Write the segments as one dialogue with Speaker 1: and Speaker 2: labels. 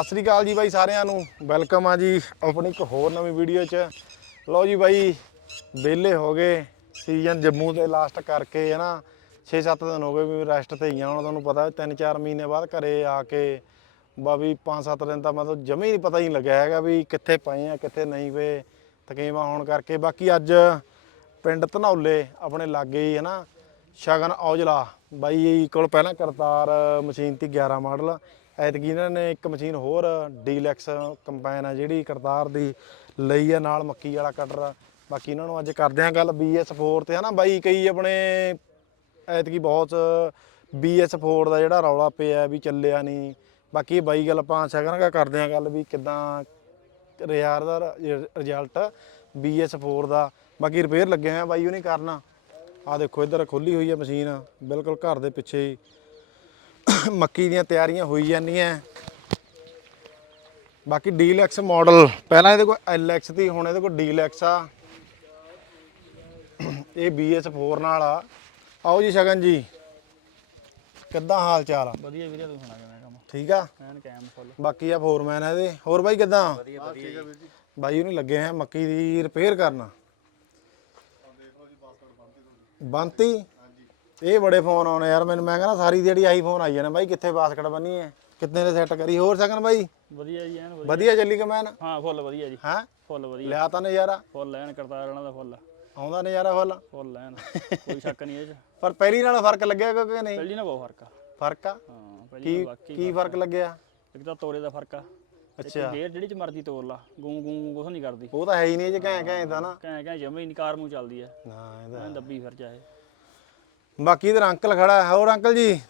Speaker 1: ਸਤਿ ਸ੍ਰੀ ਅਕਾਲ ਜੀ ਬਾਈ ਸਾਰਿਆਂ ਨੂੰ। ਵੈਲਕਮ ਆ ਜੀ ਆਪਣੀ ਇੱਕ ਹੋਰ ਨਵੀਂ ਵੀਡੀਓ 'ਚ। ਲਓ ਜੀ ਬਾਈ, ਵਿਹਲੇ ਹੋ ਗਏ। ਸੀਜ਼ਨ ਜੰਮੂ ਦੇ ਲਾਸਟ ਕਰਕੇ ਹੈ ਨਾ 6-7 ਦਿਨ ਹੋ ਗਏ ਵੀ ਰੈਸਟ ਤੇ ਹੀ ਆ। ਹੁਣ ਤੁਹਾਨੂੰ ਪਤਾ 3-4 ਮਹੀਨੇ ਬਾਅਦ ਘਰੇ ਆ ਕੇ ਬਾ ਵੀ 5-7 ਦਿਨ ਤਾਂ ਮਤਲਬ ਜਮੇ ਹੀ ਪਤਾ ਹੀ ਨਹੀਂ ਲੱਗਿਆ ਹੈਗਾ ਵੀ ਕਿੱਥੇ ਪਏ ਆ, ਕਿੱਥੇ ਨਹੀਂ ਪਏ। ਤਕੀਮਾ ਹੋਣ ਕਰਕੇ ਬਾਕੀ ਅੱਜ ਪਿੰਡ ਧਨੌਲੇ ਆਪਣੇ ਲਾਗੇ ਹੀ ਹੈ ਨਾ ਸ਼ਗਨ ਔਜਲਾ। ਬਾਈ ਕੋਲ ਪਹਿਲਾਂ ਕਰਤਾਰ ਮਸ਼ੀਨ ਤੀ 11 ਮਾਡਲ। ਐਤਕੀ ਇਹਨਾਂ ਨੇ ਇੱਕ ਮਸ਼ੀਨ ਹੋਰ ਡੀਲੈਕਸ ਕੰਬਾਈਨ ਆ ਜਿਹੜੀ ਕਰਤਾਰ ਦੀ ਲਈ ਆ, ਨਾਲ ਮੱਕੀ ਵਾਲਾ ਕਟਰ। ਬਾਕੀ ਇਹਨਾਂ ਨੂੰ ਅੱਜ ਕਰਦੇ ਆ ਗੱਲ BS4 ਤੇ। ਹਨਾ ਬਾਈ, ਕਈ ਆਪਣੇ ਐਤਕੀ ਬਹੁਤ BS4 ਦਾ ਜਿਹੜਾ ਰੌਲਾ ਪਿਆ ਵੀ ਚੱਲਿਆ ਨਹੀਂ। ਬਾਕੀ ਬਾਈ ਗੱਲ ਆਪਾਂ ਸ਼ਗਨ ਕਰਦੇ ਆ ਗੱਲ ਵੀ ਕਿਦਾਂ ਰਿਆਰ ਦਾ ਰਿਜ਼ਲਟ BS4 ਦਾ। ਬਾਕੀ ਰਿਪੇਅਰ ਲੱਗੇ ਹੋਏ ਆ ਬਾਈ ਉਹ ਨਹੀਂ ਕਰਨਾ। ਆ ਦੇਖੋ ਇੱਧਰ ਖੁੱਲੀ ਹੋਈ ਹੈ ਮਸ਼ੀਨ। ਬਿਲਕੁਲ ਘਰ ਦੇ ਪਿੱਛੇ ਹੀ। ਮੱਕੀ ਦੀਆਂ ਤਿਆਰੀਆਂ ਹੋਈ ਜਾਂਦੀਆਂ। ਬਾਕੀ ਡੀਲੈਕਸ ਮਾਡਲ। ਪਹਿਲਾਂ ਇਹਦੇ ਕੋਲ ਐਲਐਕਸ ਦੀ ਹੁਣ ਇਹਦੇ ਕੋਲ ਡੀਲੈਕਸ ਆ। ਇਹ BS4 ਨਾਲ ਆ। ਆਓ ਜੀ ਸ਼ਗਨ ਜੀ। ਕਿੱਦਾਂ ਹਾਲ ਚਾਲ ਆ?
Speaker 2: ਵਧੀਆ ਵੀਰੇ ਤੂੰ ਸੁਣਾ ਕਿਵੇਂ ਕੰਮ?
Speaker 1: ਠੀਕ ਆ?
Speaker 2: ਐਨ ਕੈਮ ਫੁੱਲ।
Speaker 1: ਬਾਕੀ ਆ ਫੋਰਮੈਨ ਆ ਇਹਦੇ। ਹੋਰ ਬਾਈ ਕਿੱਦਾਂ? ਵਧੀਆ ਵਧੀਆ ਬਾਈ ਉਹਨੂੰ ਲੱਗੇ ਆ ਮੱਕੀ ਦੀ ਰਿਪੇਅਰ ਕਰਨਾ। ਬੰਤੀ? ਇਹ ਬੜੇ ਫੋਨ ਆਉਣੇ ਯਾਰ ਮੈਨੂੰ ਮੈਂ ਕਹਿੰਦਾ ਸਾਰੀ ਦਿਹਾੜੀ ਆਈ ਫੋਨ ਆਈ ਜਾਣਾ। ਬਾਈ ਕਿੱਥੇ ਬਾਸਕਟ ਬੰਨੀ ਹੈ? ਕਿੰਨੇ ਦੇ ਸੈੱਟ ਕਰੀ? ਹੋਰ ਸਕਣ ਬਾਈ?
Speaker 2: ਵਧੀਆ ਜੀ ਐਨ ਵਧੀਆ।
Speaker 1: ਵਧੀਆ ਚੱਲੀ ਕਮੈਨ
Speaker 2: ਹਾਂ ਫੁੱਲ ਵਧੀਆ ਜੀ।
Speaker 1: ਹਾਂ?
Speaker 2: ਫੁੱਲ ਵਧੀਆ।
Speaker 1: ਲਿਆ ਤਾਂ ਨਜ਼ਾਰਾ।
Speaker 2: ਫੁੱਲ ਐਨ ਕਰਤਾ ਰਹਿਣਾ ਦਾ ਫੁੱਲ।
Speaker 1: ਆਉਂਦਾ ਨਜ਼ਾਰਾ ਫੁੱਲ।
Speaker 2: ਫੁੱਲ ਐਨ। ਕੋਈ ਸ਼ੱਕ ਨਹੀਂ ਇਹ ਚ।
Speaker 1: ਪਰ ਪਹਿਲੀ ਨਾਲ ਫ਼ਰਕ ਲੱਗਿਆ ਕਿ ਨਹੀਂ?
Speaker 2: ਪਹਿਲੀ ਨਾਲ ਬਹੁਤ ਫ਼ਰਕ ਆ।
Speaker 1: ਫ਼ਰਕ ਆ?
Speaker 2: ਹਾਂ ਪਹਿਲੀ
Speaker 1: ਕੀ
Speaker 2: ਨਾਲ ਬਾਕੀ
Speaker 1: ਕੀ ਫ਼ਰਕ ਲੱਗਿਆ?
Speaker 2: ਇੱਕ ਤਾਂ ਤੋਰੇ ਦਾ ਫ਼ਰਕ ਆ।
Speaker 1: ਅੱਛਾ।
Speaker 2: ਗੇਅਰ ਜਿਹੜੀ ਚ ਮਰਜ਼ੀ ਤੋਰ ਲਾ। ਗੂੰ ਗੂੰ ਕੁਛ ਨਹੀਂ ਕਰਦੀ।
Speaker 1: ਉਹ ਤਾਂ ਹੈ ਹੀ ਨਹੀਂ ਜੇ ਘੈਂ ਘੈਂ ਦਾ ਨਾ।
Speaker 2: ਕਹਿ ਕਹਿ ਜਮੇ ਨਹੀਂ ਕਾਰ ਮੂੰਹ ਚੱਲਦੀ ਐ
Speaker 1: ਨਾ ਇਹਦਾ
Speaker 2: ਦੱਬੀ ਫਿਰ ਚਾਹੇ।
Speaker 1: ਬਾਕੀ ਇਧਰ ਅੰਕਲ ਖੜਾ ਹੈ। ਹੋਰ ਅੰਕਲ ਜੀ?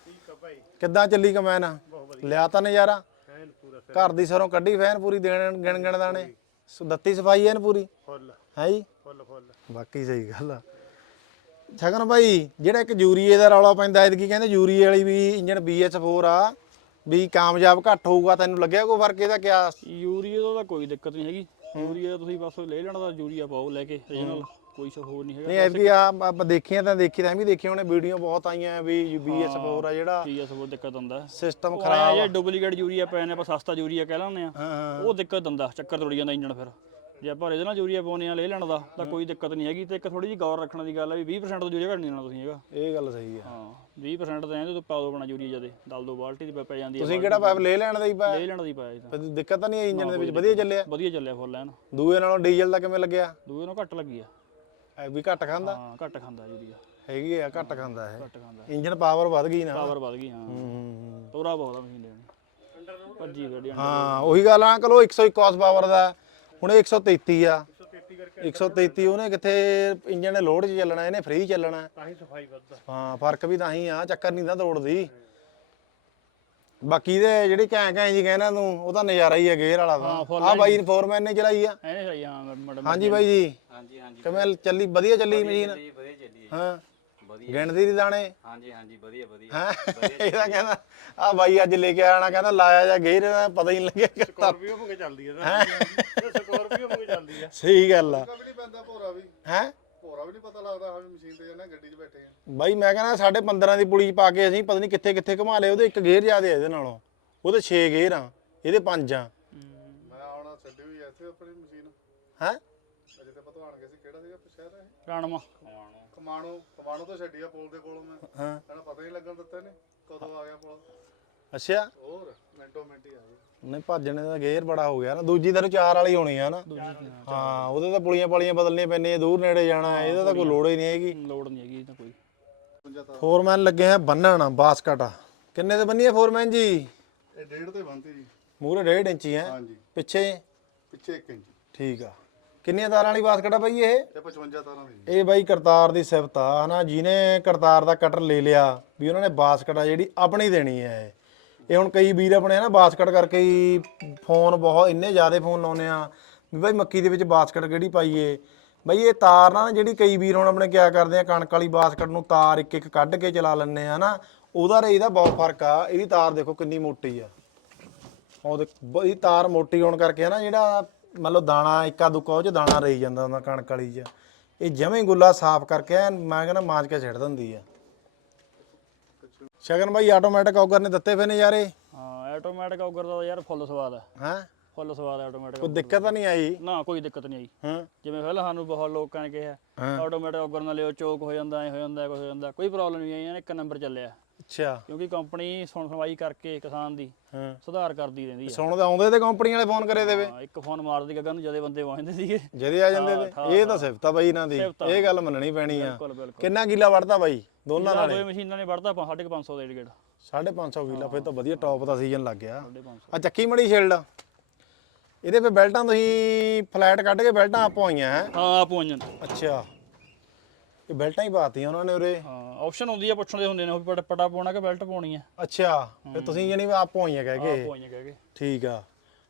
Speaker 1: ਕਿੱਦਾਂ ਚੱਲੀ ਕਮੈਨ ਲਿਆ ਤਾਂ ਨਜ਼ਾਰਾ। ਘਰ ਦੀ ਸਰੋਂ ਕੱਢੀ ਫੈਨ ਪੂਰੀ ਦੇਣ ਗਿਣ ਗਿਣ ਦਾਣੇ ਸ- ਦਿੱਤੀ ਸਫ਼ਾਈ ਐਨ ਪੂਰੀ?
Speaker 2: ਫੁੱਲ।
Speaker 1: ਹੈ ਜੀ?
Speaker 2: ਫੁੱਲ ਫੁੱਲ।
Speaker 1: ਬਾਕੀ ਸਹੀ ਗੱਲ ਆ। ਛਗਨ ਭਾਈ ਜਿਹੜਾ ਇੱਕ ਯੂਰੀਏ ਦਾ ਰੌਲਾ ਪੈਂਦਾ ਐਤਕੀ ਕਹਿੰਦੇ ਯੂਰੀਏ ਵਾਲੀ ਵੀ ਇੰਜਨ BS4 ਆ। ਵੀ ਕਾਮਯਾਬ ਘੱਟ ਹੋਊਗਾ ਤੈਨੂੰ ਲੱਗਿਆ ਕੋਈ ਫ਼ਰਕ ਇਹਦਾ ਕਿਆ?
Speaker 2: ਯੂਰੀਆ ਦਾ ਤਾਂ ਕੋਈ ਦਿੱਕਤ ਨਹੀਂ ਹੈਗੀ। ਯੂਰੀਆ ਤੁਸੀਂ ਬਸ ਲੈ ਲੈਣਾ ਦਾ ਯੂਰੀਆ ਪਾਓ ਲੈ ਕੇ ਰੀਜਨਲ ਕੋਈ ਸ਼ੋ ਹੋਰ ਨਹੀਂ ਹੈਗਾ
Speaker 1: ਨਹੀਂ ਐਤਕੀ ਆ ਆਪਾਂ ਦੇਖੀਆਂ ਤਾਂ ਦੇਖੀ ਤਾਂ ਵੀ ਦੇਖੀ ਉਹਨੇ ਵੀਡੀਓ ਬਹੁਤ ਆਈਆਂ ਵੀ BS4 ਆ ਜਿਹੜਾ
Speaker 2: ਆ ਸਭ ਦਿੱਕਤ ਹੁੰਦਾ
Speaker 1: ਸਿਸਟਮ
Speaker 2: ਖਰਾਬ
Speaker 1: ਖਰਾਬ
Speaker 2: ਜੇ ਡੁਪਲੀਕੇਟ ਯੂਰੀਆ ਪੈ ਨੇ ਆਪਾਂ ਸਸਤਾ ਯੂਰੀਆ ਕਹਿ ਲੈਂਦੇ ਆ ਉਹ ਦਿੱਕਤ ਦਿੰਦਾ ਚੱਕਰ ਤੁਰ ਜਾਂਦਾ ਇੰਜਣ ਫਿਰ। ਜੇ ਆਪਾਂ ਇਹਦੇ ਨਾਲ ਯੂਰੀਆ ਪਾਉਨੇ ਆ ਲੈ ਲੈਣ ਦਾ ਤਾਂ ਕੋਈ ਦਿੱਕਤ ਨਹੀਂ ਹੈਗੀ। ਤੇ ਇੱਕ ਥੋੜੀ ਜਿਹੀ ਗੌਰ ਰੱਖਣ ਦੀ ਗੱਲ ਹੈ ਵੀ 20% ਤੋਂ ਯੂਰੀਆ ਘੱਟ ਨਹੀਂ ਲੈਣਾ ਤੁਸੀਂ ਹੈਗਾ।
Speaker 1: ਇਹ ਗੱਲ ਸਹੀ ਆ।
Speaker 2: ਹਾਂ 20% ਤਾਂ ਐਂ ਤੋਂ ਪਾ ਦੋ ਬਣਾ ਯੂਰੀਆ ਜਦੇ ਦਲ ਦੋ ਬਾਲਟੀ ਦੀ ਪੈ ਜਾਂਦੀ ਹੈ
Speaker 1: ਤੁਸੀਂ ਕਿਹੜਾ ਪਾਈਪ ਲੈ ਲੈਣ ਦਾ ਹੀ ਪਾਇਆ।
Speaker 2: ਲੈ ਲੈਣ ਦੀ ਪਾਇਆ ਜੀ ਤਾਂ।
Speaker 1: ਦਿੱਕਤ ਤਾਂ ਨਹੀਂ ਆਈ ਇੰਜਨ ਦੇ ਵਿੱਚ? ਵਧੀਆ ਚੱਲਿਆ।
Speaker 2: ਵਧੀਆ ਚੱਲਿਆ ਫੁੱਲ ਐਨ।
Speaker 1: ਦੂਏ ਨਾਲੋਂ ਡੀਜ਼ਲ ਦਾ ਕਿਵੇਂ ਲੱਗਿਆ?
Speaker 2: ਦੂਏ ਨੂੰ ਘੱਟ ਲੱਗੀ ਆ।
Speaker 1: ਐ ਵੀ ਘੱਟ ਖਾਂਦਾ?
Speaker 2: ਹਾਂ ਘੱਟ ਖਾਂਦਾ ਯੂਰੀਆ।
Speaker 1: ਹੈਗੀ ਆ ਘੱਟ ਖਾਂਦਾ ਇਹ।
Speaker 2: ਘੱਟ ਖਾਂਦਾ।
Speaker 1: ਇੰਜਨ ਪਾਵਰ ਵੱਧ ਗਈ ਨਾ।
Speaker 2: ਪਾਵਰ ਵੱਧ ਗਈ ਹਾਂ।
Speaker 1: ਹੂੰ।
Speaker 2: ਤੋਰਾ ਬਹੁਤ ਆ ਮਸ਼ੀਨ ਦੇ। ਭੱਜੀ ਗੱਡੀ
Speaker 1: ਹਾਂ ਉਹੀ ਗੱਲ ਆ ਅੰਕਲ ਉਹ 121 ਹਾਰਸ ਪਾਵਰ ਦਾ। ਹੁਣ ਇਹ 133 ਆ। 133 ਉਹਨੇ ਕਿੱਥੇ ਇੰਜਨ ਨੇ ਲੋਡ 'ਚ ਚੱਲਣਾ ਇਹਨੇ ਫ੍ਰੀ ਚੱਲਣਾ।
Speaker 2: ਤਾਂ ਹੀ ਸਫ਼ਾਈ ਵੱਧਦਾ।
Speaker 1: ਹਾਂ ਫ਼ਰਕ ਵੀ ਤਾਂ ਹੀ ਆ ਚੱਕਰ ਨਹੀਂ ਨਾ ਦੌੜਦੀ ਬਾਕੀ ਦੇ ਜਿਹੜੀ ਘੈਂ ਘੈਂ ਜੀ ਕਹਿੰਦਾ ਤੂੰ ਉਹਦਾ ਨਜ਼ਾਰਾ ਹੀ ਆ ਗੇਅਰ ਵਾਲਾ ਤਾਂ। ਆ ਬਾਈ ਫੋਰਮੈਨ ਨੇ ਚਲਾਈ ਆ।
Speaker 2: ਐਨੇ ਸਹੀ ਹਾਂ ਮੈਡਮ
Speaker 1: ਹਾਂਜੀ ਬਾਈ ਜੀ।
Speaker 3: ਹਾਂਜੀ ਹਾਂਜੀ।
Speaker 1: ਕਿਵੇਂ ਚੱਲੀ ਵਧੀਆ ਚੱਲੀ ਮਸ਼ੀਨ?
Speaker 3: ਵਧੀਆ ਚੱਲੀ। ਹਾਂ। ਵਧੀਆ।
Speaker 1: ਗਿਣਦੀ ਦੀ ਦਾਣੇ।
Speaker 3: ਹਾਂਜੀ ਹਾਂਜੀ ਵਧੀਆ ਵਧੀਆ।
Speaker 1: ਹੈਂ? ਇਹਦਾ ਕਹਿੰਦਾ ਆ ਬਾਈ ਅੱਜ ਲੈ ਕੇ ਆਣਾ ਕਹਿੰਦਾ ਲਾਇਆ ਜਾ ਗੇਰ ਪਤਾ ਹੀ ਨਹੀਂ ਲੱਗਿਆ ਕਿ
Speaker 2: ਸਕੋਰਪੀਓ ਮੁਕੇ ਚੱਲਦੀ ਹੈ? ਨਾ ਸਕੋਰਪੀਓ ਮੁਕੇ ਚੱਲਦੀ ਹੈ
Speaker 1: ਸਹੀ ਗੱਲ ਆ।
Speaker 4: ਵੀ ਨਹੀਂ ਪੈਂਦਾ ਭੋਰਾ ਵੀ।
Speaker 1: ਹੈ?
Speaker 4: ਭੋਰਾ ਵੀ ਨਹੀਂ ਪਤਾ ਲੱਗਦਾ ਹਾਂ ਮਸ਼ੀਨ ਤੇ ਜਾਣਾ ਗੱਡੀ 'ਚ ਬੈਠੇ ਆ।
Speaker 1: ਬਾਈ ਮੈਂ ਕਹਿੰਦਾ ਸਾਡੇ 15 ਦੀ ਪੁਲੀ 'ਚ ਪਾ ਕੇ ਅਸੀਂ ਪਤਾ ਨਹੀਂ ਕਿੱਥੇ ਕਿੱਥੇ ਘੁਮਾ ਲਏ ਉਹਦੇ ਇੱਕ ਗੇਅਰ ਜ਼ਿਆਦੇ ਆ ਇਹਦੇ ਨਾਲੋਂ। ਉਹਦੇ 6 ਗੇਅਰ ਆ ਇਹਦੇ 5 ਆ।
Speaker 4: ਮੈਂ ਆਉਣਾ ਛੱਡੀ ਹੋਈ ਐ ਇੱਥੇ ਆਪਣੀ ਮਸ਼ੀਨ।
Speaker 1: ਹੈ?
Speaker 4: ਅਜੇ ਤੇ ਪਤਵਾਣ ਗਏ ਸੀ ਕਿਹੜਾ ਸੀਗਾ ਸ਼ਹਿਰ ਇਹ?
Speaker 2: ਰਾਣਮਾ।
Speaker 4: ਕਮਾਣੋ ਕਮਾਣੋ ਤੋਂ ਛੱਡੀ ਆ ਪੁਲ ਦੇ ਕੋਲੋਂ ਮੈਂ।
Speaker 1: ਹਾਂ।
Speaker 4: ਮੈਨੂੰ ਪਤਾ ਹੀ ਨਹੀਂ ਲੱਗਣ ਦਿੱਤਾ ਨੇ ਕਦੋਂ ਆ ਗਿਆ ਪੁਲ।
Speaker 1: ਅੱਛਾ।
Speaker 4: ਹੋਰ ਮਿੰਟੋ ਮਿੰਟ ਹੀ ਆ ਗਿਆ
Speaker 1: ਨਹੀਂ ਭੱਜਣੇ ਦਾ ਗੇਅਰ ਬੜਾ ਹੋ ਗਿਆ ਨਾ। ਦੂਜੀ ਦਰ ਚਾਰ ਵਾਲੀ ਹੋਣੀ ਆ ਨਾ। ਹਾਂ ਉਹਦੇ ਤਾਂ ਪੁਲੀਆਂ ਪਾਲੀਆਂ ਬਦਲਣੀਆਂ ਪੈਂਦੀਆਂ ਦੂਰ ਨੇੜੇ ਜਾਣਾ ਇਹਦਾ ਤਾਂ ਕੋਈ ਲੋੜ ਹੀ ਨਹੀਂ ਹੈਗੀ।
Speaker 2: ਲੋੜ ਨਹੀਂ ਹੈਗੀ ਇਹ ਤਾਂ ਕੋਈ।
Speaker 1: ਫੋਰਮੈਨ ਲੱਗੇ ਆ ਬੰਨਣ ਬਾਸਕਟ। ਕਿੰਨੇ ਦੇ ਬੰਨੀ ਹੈ ਫੋਰਮੈਨ ਜੀ?
Speaker 4: ਇਹ ਡੇਢ ਤੇ ਬੰਨਤੀ ਜੀ।
Speaker 1: ਮੂਰੇ 1.5 ਇੰਚੀ ਹੈ।
Speaker 4: ਹਾਂਜੀ।
Speaker 1: ਪਿੱਛੇ?
Speaker 4: ਪਿੱਛੇ 1 ਇੰਚ।
Speaker 1: ਠੀਕ ਆ। ਕਿੰਨੀਆਂ ਤਾਰਾਂ ਵਾਲੀ ਬਾਸਕਟ ਆ ਬਾਈ ਇਹ?
Speaker 4: ਇਹ 55 ਤਾਰਾਂ ਦੀ।
Speaker 1: ਇਹ ਬਾਈ ਕਰਤਾਰ ਦੀ ਸਿਫਤ ਆ ਹਨਾ? ਜਿਹਨੇ ਕਰਤਾਰ ਦਾ ਕਟਰ ਲੈ ਲਿਆ ਵੀ ਉਹਨਾਂ ਨੇ ਬਾਸਕਟ ਆ ਜਿਹੜੀ ਆਪਣੀ ਦੇਣੀ ਹੈ। ਇਹ। ਹੁਣ ਕਈ ਵੀਰ ਆਪਣੇ ਨਾ ਬਾਸਕਟ ਕਰਕੇ ਹੀ ਫੋਨ ਬਹੁਤ ਇੰਨੇ ਜ਼ਿਆਦਾ ਫੋਨ ਲਾਉਨੇ ਆ ਵੀ ਬਾਈ ਮੱਕੀ ਦੇ ਵਿੱਚ ਬਾਸਕਟ ਕਿਹੜੀ ਪਾਈਏ? ਬਾਈ ਇਹ ਤਾਰ ਨਾ ਜਿਹੜੀ ਕਈ ਵੀਰ ਹੁਣ ਆਪਣੇ ਕਿਆ ਕਰਦੇ ਆ ਕਣਕ ਵਾਲੀ ਬਾਸਕਟ ਨੂੰ ਤਾਰ ਇੱਕ ਇੱਕ ਕੱਢ ਕੇ ਚਲਾ ਲੈਂਦੇ ਆ ਨਾ ਉਹਦਾ ਰੇ ਇਹਦਾ ਬਹੁਤ ਫ਼ਰਕ ਆ। ਇਹਦੀ ਤਾਰ ਦੇਖੋ ਕਿੰਨੀ ਮੋਟੀ ਆ। ਉਹ ਦੇ ਬਈ ਤਾਰ ਮੋਟੀ ਹੋਣ ਕਰਕੇ ਨਾ ਜਿਹੜਾ ਮੰਨ ਲਓ ਦਾਣਾ ਇੱਕਾ ਦੁੱਕਾ ਉਹ ਚ ਦਾਣਾ ਰਹੀ ਜਾਂਦਾ ਹੁੰਦਾ ਕਣਕ ਵਾਲੀ ਚ। ਇਹ ਜਵੇਂ ਗੁੱਲਾ ਸਾਫ਼ ਕਰਕੇ ਐਨ ਮੈਂ ਕਹਿੰਦਾ ਮਾਂਜ ਕੇ ਛੱਡ ਦਿੰਦੀ ਆ। ਸ਼ਗਨ ਭਾਈ ਆਟੋਮੈਟਿਕ ਔਗਰ ਨੇ ਦਿੱਤੇ ਫੇ ਨਜ਼ਾਰੇ?
Speaker 2: ਹਾਂ ਆਟੋਮੈਟਿਕ ਔਗਰ ਦਾ ਯਾਰ ਫੁੱਲ ਸਵਾਦ ਹੈ
Speaker 1: ਹੈ?
Speaker 2: ਫੁੱਲ ਸਵਾਦ ਆਟੋਮੈਟਿਕ
Speaker 1: ਕੋਈ ਦਿੱਕਤ ਤਾਂ ਨਹੀਂ ਆਈ?
Speaker 2: ਨਾ ਕੋਈ ਦਿੱਕਤ ਨਹੀਂ ਆਈ।
Speaker 1: ਹਾਂ।
Speaker 2: ਜਿਵੇਂ ਪਹਿਲਾਂ ਸਾਨੂੰ ਬਹੁਤ ਲੋਕਾਂ ਨੇ ਕਿਹਾ। ਆਟੋਮੈਟਿਕ ਔਗਰ ਨਾਲ ਲਿਓ ਚੋਕ ਹੋ ਜਾਂਦਾ ਐ ਹੋ ਜਾਂਦਾ ਕੁਝ ਹੋ ਜਾਂਦਾ ਕੋਈ ਪ੍ਰੋਬਲਮ ਨਹੀਂ ਆਈ ਇੱਕ ਨੰਬਰ ਚੱਲਿਆ।
Speaker 1: ਅੱਛਾ।
Speaker 2: ਕਿਉਂਕਿ ਕੰਪਨੀ ਸੁਣ ਸੁਣਵਾਈ ਕਰਕੇ ਕਿਸਾਨ ਦੀ
Speaker 1: ਹਾਂ।
Speaker 2: ਸੁਧਾਰ ਕਰਦੀ ਰਹਿੰਦੀ ਹੈ
Speaker 1: ਸੁਣਦੇ ਆਉਂਦੇ ਤੇ ਕੰਪਨੀ ਵਾਲੇ ਫੋਨ ਕਰੇ ਦੇਵੇ।
Speaker 2: ਹਾਂ, ਇੱਕ ਫੋਨ ਮਾਰਦੀ ਗੱਗਾਂ ਨੂੰ ਜਦੇ ਬੰਦੇ ਵਾਂਦੇ ਸੀਗੇ।
Speaker 1: ਜਦੇ ਆ ਜਾਂਦੇ ਤੇ। ਇਹ ਤਾਂ ਸਿਫਤ ਆ ਬਾਈ ਇਹਨਾਂ ਦੀ।
Speaker 2: ਆ।
Speaker 1: ਇਹ ਗੱਲ ਮੰਨਣੀ ਪੈਣੀ ਆ। ਕਿੰਨਾ ਕਿੱਲਾ ਵੜਦਾ ਬਾਈ? ਦੋਨਾਂ ਨਾਲੇ
Speaker 2: ਦੋਵੇਂ ਮਸ਼ੀਨਾਂ ਨੇ ਵੜਦਾ 550 ਦੇ ਡੇਢ
Speaker 1: 550 ਕਿੱਲਾ ਫਿਰ ਤਾਂ ਵਧੀਆ ਟੌਪ ਦਾ ਸੀਜ਼ਨ ਲੱਗ ਗਿਆ।
Speaker 2: 550
Speaker 1: ਆ ਚੱਕੀ ਮੜੀ ਸ਼ੀਲਡ ਇਹਦੇ 'ਤੇ ਬੈਲਟਾਂ ਤੁਸੀਂ ਫਲੈਟ ਕੱਢ ਕੇ ਬੈਲਟਾਂ ਆਪ ਪਵਾਈਆਂ ਹੈ?
Speaker 2: ਹਾਂ ਆਪ ਪਹੁੰਚਣ
Speaker 1: ਅੱਛਾ। ਇਹ ਬੈਲਟਾਂ ਹੀ ਪਾਤੀਆਂ ਉਹਨਾਂ ਨੇ ਉਰੇ?
Speaker 2: ਹਾਂ ਆਪਸ਼ਨ ਹੁੰਦੀ ਆ ਪੁੱਛਣ ਦੇ ਹੁੰਦੇ ਨੇ ਉਹ ਵੀ ਪਟਾ ਪਟਾ ਪਾਉਣਾ ਕਿ ਬੈਲਟ ਪਾਉਣੀ ਆ?
Speaker 1: ਅੱਛਾ ਫਿਰ ਤੁਸੀਂ ਜਾਨੀ ਵੀ ਆਪ ਪਵਾਈਆਂ ਕਹਿ
Speaker 2: ਆਪ
Speaker 1: ਕੇ
Speaker 2: ਪਵਾਈਆਂ ਕਹਿ ਕੇ।
Speaker 1: ਠੀਕ ਆ।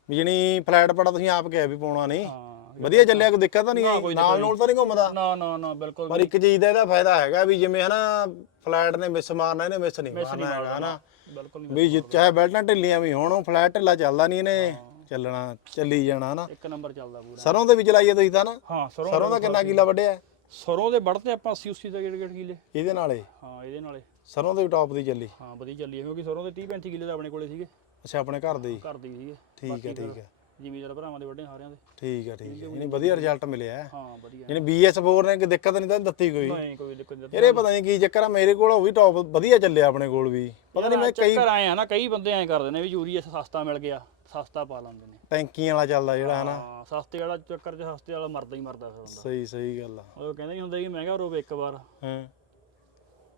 Speaker 1: ਵੀ ਜਾਨੀ ਫਲੈਟ ਪੜਾ ਤੁਸੀਂ ਆਪ ਕਿਹਾ ਵੀ ਪਾਉਣਾ ਨਹੀਂ?
Speaker 2: ਹਾਂ
Speaker 1: ਵਧੀਆ ਚੱਲਿਆ ਕੋਈ ਦਿੱਕਤ ਤਾਂ ਨਹੀਂ ਆਈ? ਨਾਲ ਨਾਲ ਤਾਂ ਨਹੀਂ ਘੁੰਮਦਾ?
Speaker 2: ਨਾ ਨਾ ਨਾ ਬਿਲਕੁਲ
Speaker 1: ਪਰ ਇੱਕ ਚੀਜ਼ ਦਾ ਇਹਦਾ ਫਾਇਦਾ ਹੈਗਾ ਵੀ ਜਿਵੇਂ ਹਨਾ ਫਲੈਟ ਨੇ ਮਿਸ ਮਾਰਨਾ ਇਹਨੇ ਮਿਸ ਨਹੀਂ ਮਾਰਨਾ ਹੈਗਾ ਹਨਾ?
Speaker 2: ਬਿਲਕੁਲ ਨਹੀਂ
Speaker 1: ਵੀ ਚਾਹੇ ਬੈਲਟਾਂ ਢਿੱਲੀਆਂ ਵੀ ਹੋਣ ਉਹ ਫਲੈਟ ਢਿੱਲਾ ਚੱਲਦਾ ਨਹੀਂ ਇਹਨੇ। ਚੱਲਣਾ ਚੱਲੀ ਜਾਣਾ ਹਨਾ?
Speaker 2: ਇੱਕ ਨੰਬਰ ਚੱਲਦਾ ਪੂਰਾ।
Speaker 1: ਸਰੋਂ ਦੇ ਵੀ ਚਲਾਈਏ ਤੁਸੀਂ ਤਾਂ ਨਾ?
Speaker 2: ਹਾਂ ਸਰੋਂ
Speaker 1: ਸਰੋਂ ਦਾ ਕਿੰਨਾ ਕਿੱਲਾ ਵੱਢਿਆ?
Speaker 2: ਸਰੋਂ ਦੇ ਵੜਤੇ ਆਪਾਂ 80 80 ਦਾ ਗੇੜ ਗੇੜ ਕਿਲੇ।
Speaker 1: ਇਹਦੇ ਨਾਲੇ?
Speaker 2: ਹਾਂ ਇਹਦੇ ਨਾਲੇ।
Speaker 1: ਸਰੋਂ ਦੇ ਟੌਪ ਦੀ ਚੱਲੀ।
Speaker 2: ਹਾਂ ਵਧੀਆ ਚੱਲੀ ਹੈ, ਕਿਉਂਕਿ ਸਰੋਂ ਦੇ 30 35 ਕਿਲੇ ਤਾਂ ਆਪਣੇ ਕੋਲੇ ਸੀਗੇ।
Speaker 1: ਅੱਛਾ ਆਪਣੇ ਘਰ ਦੇ ਹੀ?
Speaker 2: ਘਰ ਦੇ ਹੀ ਸੀਗੇ।
Speaker 1: ਠੀਕ ਹੈ ਠੀਕ ਹੈ।
Speaker 2: ਜ਼ਿਮੀਦਾਰ ਭਰਾਵਾਂ ਦੇ ਵੱਡੇ ਸਾਰਿਆਂ ਦੇ।
Speaker 1: ਠੀਕ ਹੈ ਠੀਕ ਹੈ। ਯਾਨੀ ਵਧੀਆ ਰਿਜ਼ਲਟ ਮਿਲਿਆ ਹੈ।
Speaker 2: ਵਧੀਆ।
Speaker 1: ਯਾਨੀ BS4 ਨੇ ਕੋਈ ਦਿੱਕਤ ਨਹੀਂ ਤਾਂ ਦਿੱਤੀ ਕੋਈ।
Speaker 2: ਨਹੀਂ ਕੋਈ ਦਿੱਕਤ ਨਹੀਂ
Speaker 1: ਇਹਦੇ ਪਤਾ ਨਹੀਂ ਕੀ ਚੱਕਰ ਆ ਮੇਰੇ ਕੋਲ ਉਹ ਵੀ ਟੌਪ ਵਧੀਆ ਚੱਲਿਆ ਆਪਣੇ ਕੋਲ ਵੀ। ਪਤਾ ਨਹੀਂ ਮੈਂ ਕਈ
Speaker 2: ਚੱਕਰ ਆਏ ਆ ਨਾ ਕਈ ਬੰਦੇ ਐਂ ਕਰਦੇ ਨੇ ਵੀ ਯੂਰੀਆ ਸਸਤਾ ਮਿਲ ਗਿਆ। ਸਸਤਾ ਪਾ ਲੈਂਦੇ ਨੇ।
Speaker 1: ਟੈਂਕੀਆਂ ਵਾਲਾ ਚੱਲਦਾ ਜਿਹੜਾ ਹਨਾ?
Speaker 2: ਹਾਂ ਸਸਤੇ ਵਾਲਾ ਚੱਕਰ 'ਚ ਸਸਤੇ ਵਾਲਾ ਮਰਦਾ ਹੀ ਮਰਦਾ ਫਿਰ ਹੁੰਦਾ
Speaker 1: ਸਹੀ ਸਹੀ ਗੱਲ ਆ।
Speaker 2: ਉਹ ਕਹਿੰਦੇ ਨਹੀਂ ਹੁੰਦੇ ਕਿ ਮਹਿੰਗਾ ਰੋਵੇ ਇੱਕ ਵਾਰ।
Speaker 1: ਹਾਂ।